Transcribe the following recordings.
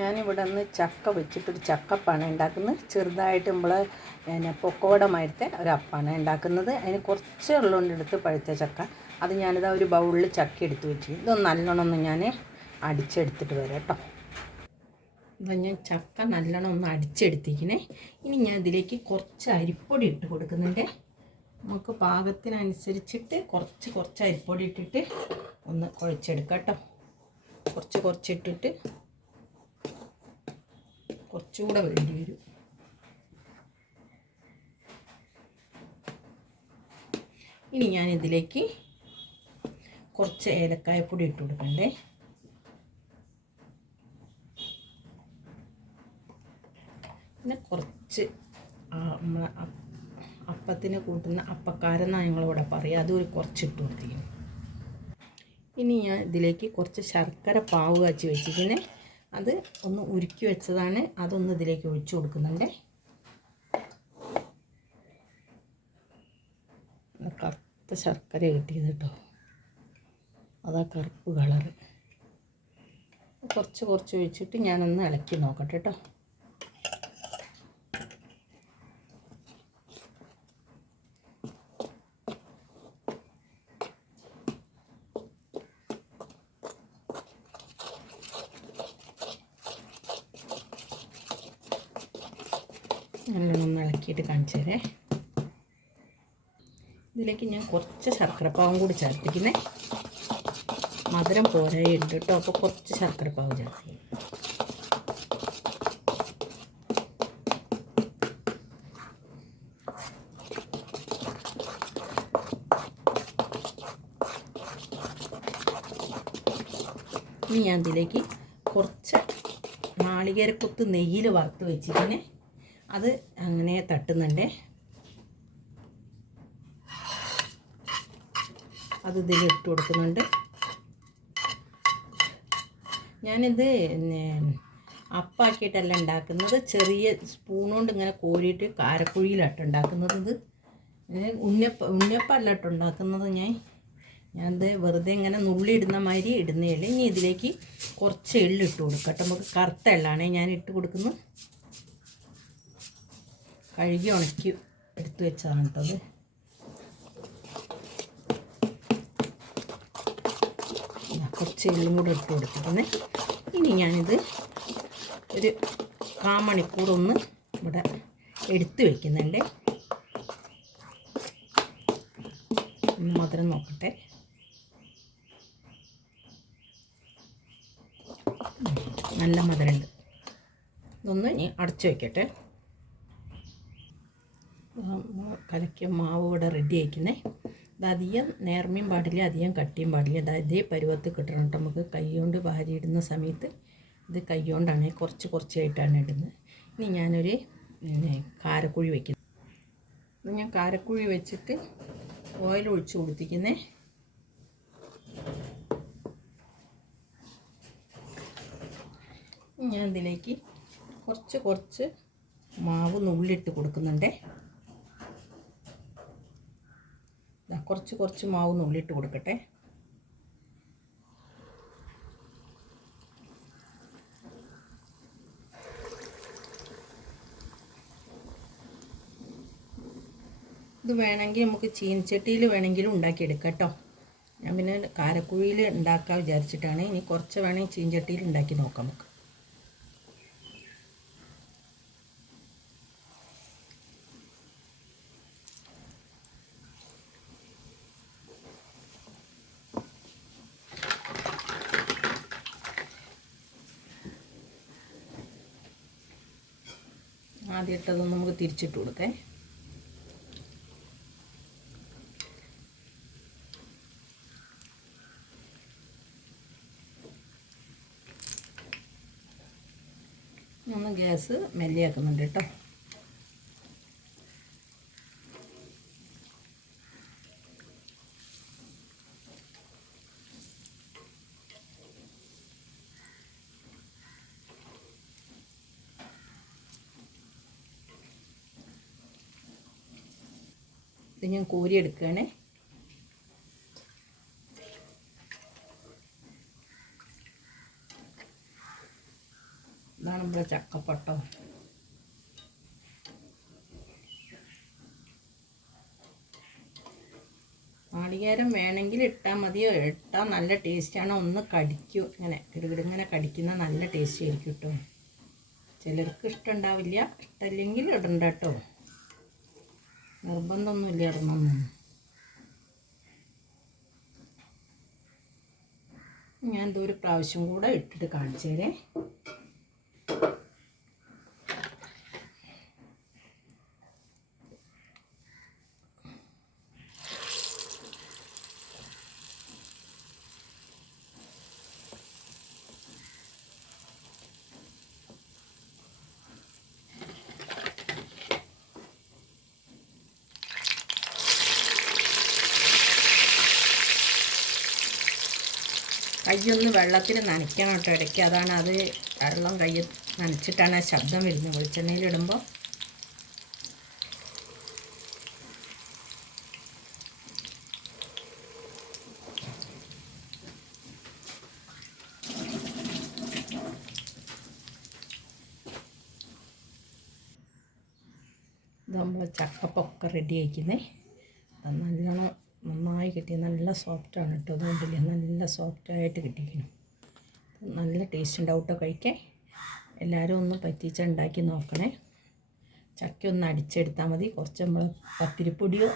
ഞാനിവിടെ നിന്ന് ചക്ക വെച്ചിട്ടൊരു ചക്കപ്പാണ് ഉണ്ടാക്കുന്നത്. ചെറുതായിട്ട് നമ്മൾ പിന്നെ പൊക്കോടമായിട്ട് ഒരു അപ്പാണ് ഉണ്ടാക്കുന്നത്. അതിന് കുറച്ച് ഉള്ളുകൊണ്ട് എടുത്ത് പഴുത്ത ചക്ക. അത് ഞാനിതാ ഒരു ബൗളിൽ ചക്ക എടുത്ത് വെച്ച്. ഇത് നല്ലോണം ഒന്ന് ഞാൻ അടിച്ചെടുത്തിട്ട് വരാം കേട്ടോ. ഇതാ ഞാൻ ചക്ക നല്ലോണം ഒന്ന് അടിച്ചെടുത്തിരിക്കണേ. ഇനി ഞാൻ ഇതിലേക്ക് കുറച്ച് അരിപ്പൊടി ഇട്ട് കൊടുക്കുന്നുണ്ട്. നമുക്ക് പാകത്തിനനുസരിച്ചിട്ട് കുറച്ച് കുറച്ച് അരിപ്പൊടി ഇട്ടിട്ട് ഒന്ന് കുഴച്ചെടുക്കാം കേട്ടോ. കുറച്ച് കുറച്ചിട്ടിട്ട് കുറച്ചുകൂടെ വേണ്ടി വരും. ഇനി ഞാൻ ഇതിലേക്ക് കുറച്ച് ഏലക്കായപ്പൊടി ഇട്ട് കൊടുക്കണ്ടേ. പിന്നെ കുറച്ച് നമ്മളെ അപ്പത്തിന് കൂട്ടുന്ന അപ്പക്കാരെന്നാണ് ഞങ്ങളിവിടെ പറയുക അതും ഒരു കുറച്ച് ഇട്ട് കൊടുത്തിരിക്കുന്നു. ഇനി ഞാൻ ഇതിലേക്ക് കുറച്ച് ശർക്കര പാവ് കാച്ചി വെച്ചിരിക്കുന്നത് അത് ഒന്ന് ഉരുക്കി വെച്ചതാണ്. അതൊന്ന് ഇതിലേക്ക് ഒഴിച്ചു കൊടുക്കുന്നുണ്ട്. കറുത്ത ശർക്കര കിട്ടിയത് കേട്ടോ. അതാ കറുപ്പ് കളറ്. കുറച്ച് കുറച്ച് ഒഴിച്ചിട്ട് ഞാനൊന്ന് ഇളക്കി നോക്കട്ടെ കേട്ടോ. നല്ലോണം ഇളക്കിയിട്ട് കാണിച്ചു തരേ. ഇതിലേക്ക് ഞാൻ കുറച്ച് ശർക്കരപ്പാവും കൂടി ചേർത്തിക്കുന്നേ മധുരം പോരായുണ്ട് കേട്ടോ. അപ്പോൾ കുറച്ച് ശർക്കരപ്പാവ് ചേർത്തി ഇനി ഞാൻ ഇതിലേക്ക് കുറച്ച് നാളികേരക്കൊത്ത് നെയ്യിൽ വറുത്ത് വെച്ചിരിക്കണേ അത് അങ്ങനെ തട്ടുന്നുണ്ടേ. അത് ഇതിൽ ഇട്ട് കൊടുക്കുന്നുണ്ട്. ഞാനിത് പിന്നെ അപ്പാക്കിയിട്ടല്ല ഉണ്ടാക്കുന്നത്. ചെറിയ സ്പൂൺ കൊണ്ട് ഇങ്ങനെ കോരിയിട്ട് കാരക്കുഴിയിലാട്ടോ ഉണ്ടാക്കുന്നത് ഇത് ഉന്നപ്പ ഉന്നപ്പല്ല ഉണ്ടാക്കുന്നത് ഞാൻ. ഞാനത് വെറുതെ ഇങ്ങനെ നുള്ളി ഇടുന്ന മാതിരി ഇടുന്നതല്ലേ ഇനി ഇതിലേക്ക് കുറച്ച് എള്ളിട്ട് കൊടുക്കട്ടെ നമുക്ക് കറുത്ത എള്ളാണേ ഞാൻ ഇട്ട് കൊടുക്കുന്നത്. കഴുകി ഉണക്കി എടുത്തു വെച്ചതാണ് കേട്ടത് കുറച്ച് എള്ളും കൂടെ ഇട്ട് കൊടുത്തിരുന്നു ഇനി ഞാനിത് ഒരു കാ ഒന്ന് ഇവിടെ എടുത്തു വെക്കുന്നുണ്ട്. ഒന്ന് മധുരം നോക്കട്ടെ. നല്ല മധുരമുണ്ട്. ഇതൊന്ന് ഇനി അടച്ചു വയ്ക്കട്ടെ കലക്കിയ മാവ് ഇവിടെ റെഡി ആക്കുന്നേ ഇത് അധികം നേർമയും പാടില്ല അധികം കട്ടിയും പാടില്ല. ഇത് ഇതേ പരുവത്ത് കിട്ടണം കേട്ടോ. നമുക്ക് കൈകൊണ്ട് വാരി ഇടുന്ന സമയത്ത് ഇത് കൈകൊണ്ടാണ് കുറച്ച് കുറച്ചായിട്ടാണ് ഇടുന്നത് ഇനി ഞാനൊരു പിന്നെ കാരക്കുഴി വയ്ക്കുന്നത് ഇത് ഞാൻ കാരക്കുഴി വെച്ചിട്ട് ഓയിൽ ഒഴിച്ച് കൊടുത്തിരിക്കുന്നേ ഞാൻ ഇതിലേക്ക് കുറച്ച് കുറച്ച് മാവ് നുള്ളിട്ട് കൊടുക്കുന്നുണ്ടേ. കുറച്ച് കുറച്ച് മാവ് നുള്ളിട്ട് കൊടുക്കട്ടെ. ഇത് വേണമെങ്കിൽ നമുക്ക് ചീനച്ചട്ടിയിൽ വേണമെങ്കിലും ഉണ്ടാക്കിയെടുക്കാം കേട്ടോ. ഞാൻ പിന്നെ കാരക്കുഴിയിൽ ഉണ്ടാക്കാൻ വിചാരിച്ചിട്ടാണ്. ഇനി കുറച്ച് വേണമെങ്കിൽ ചീനച്ചട്ടിയിൽ ഉണ്ടാക്കി നോക്കാം നമുക്ക്. ആദ്യം ഇട്ടതൊന്ന് നമുക്ക് തിരിച്ചിട്ട് കൊടുക്കേ. ഒന്ന് ഗ്യാസ് മെല്ലിയാക്കുന്നുണ്ട് കേട്ടോ. ഇത് ഞാൻ കോരിയെടുക്കുകയാണ്. ഇതാണ് ഇവിടെ ചക്കപ്പട്ടം. നാളികേരം വേണമെങ്കിൽ ഇട്ടാൽ മതിയോ? ഇട്ടാൽ നല്ല ടേസ്റ്റാണ് ഒന്ന് കടിക്കും. ഇങ്ങനെ കിടുകിടിങ്ങനെ കടിക്കുന്ന നല്ല ടേസ്റ്റ് ആയിരിക്കും കേട്ടോ ചിലർക്ക് ഇഷ്ടമുണ്ടാവില്ല ഇഷ്ടമല്ലെങ്കിൽ ഇടണ്ട കേട്ടോ നിർബന്ധമൊന്നുമില്ല ഇടണമെന്നൊന്നും ഞാൻ ഒരു പ്രാവശ്യം കൂടെ ഇട്ടിട്ട് കാണിച്ചു കയ്യൊന്ന് വെള്ളത്തിൽ നനയ്ക്കണം കേട്ടോ ഇടയ്ക്ക്. അതാണ് അത് വെള്ളം കയ്യിൽ നനച്ചിട്ടാണ് ശബ്ദം വരുന്നത്. വെളിച്ചെണ്ണയിലിടുമ്പോൾ നമ്മൾ ചക്കപ്പൊക്കെ റെഡി ആയിക്കുന്നേ. നല്ലോണം നന്നായി കിട്ടി. നല്ല സോഫ്റ്റാണ് കേട്ടോ. അതുകൊണ്ടില്ലേ നല്ല സോഫ്റ്റ് ആയിട്ട് കിട്ടിയിരിക്കണം നല്ല ടേസ്റ്റ് ഉണ്ടാവും കേട്ടോ കഴിക്കാൻ. എല്ലാവരും ഒന്ന് പറ്റിച്ച് ഉണ്ടാക്കി നോക്കണേ. ചക്ക ഒന്ന് അടിച്ചെടുത്താൽ മതി. കുറച്ച് നമ്മൾ പത്തിരിപ്പൊടിയോ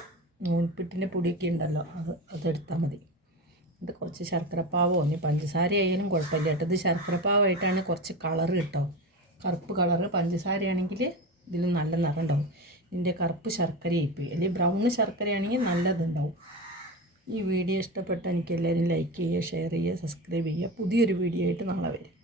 നൂൽപ്പിട്ടിന്റെ പൊടിയൊക്കെ ഉണ്ടല്ലോ അത് അതെടുത്താൽ മതി. ഇത് കുറച്ച് ശർക്കരപ്പാവോ? ഇനി പഞ്ചസാര ആയാലും കുഴപ്പമില്ല കേട്ടോ. ഇത് ശർക്കരപ്പാവായിട്ടാണ് കുറച്ച് കളറ് കിട്ടോ. കറുപ്പ് കളറ് പഞ്ചസാരയാണെങ്കിൽ ഇതിൽ നല്ല നിറം ഉണ്ടാവും. ഇതിന്റെ കറുപ്പ് ശർക്കര ആയിപ്പോയി അല്ലെങ്കിൽ ബ്രൗൺ ശർക്കരയാണെങ്കിൽ നല്ലതുണ്ടാവും. ഈ വീഡിയോ ഇഷ്ടപ്പെട്ട എനിക്ക് എല്ലാവരും ലൈക്ക് ചെയ്യുക ഷെയർ ചെയ്യുക സബ്സ്ക്രൈബ് ചെയ്യുക. പുതിയൊരു വീഡിയോ ആയിട്ട് നാളെ വരും.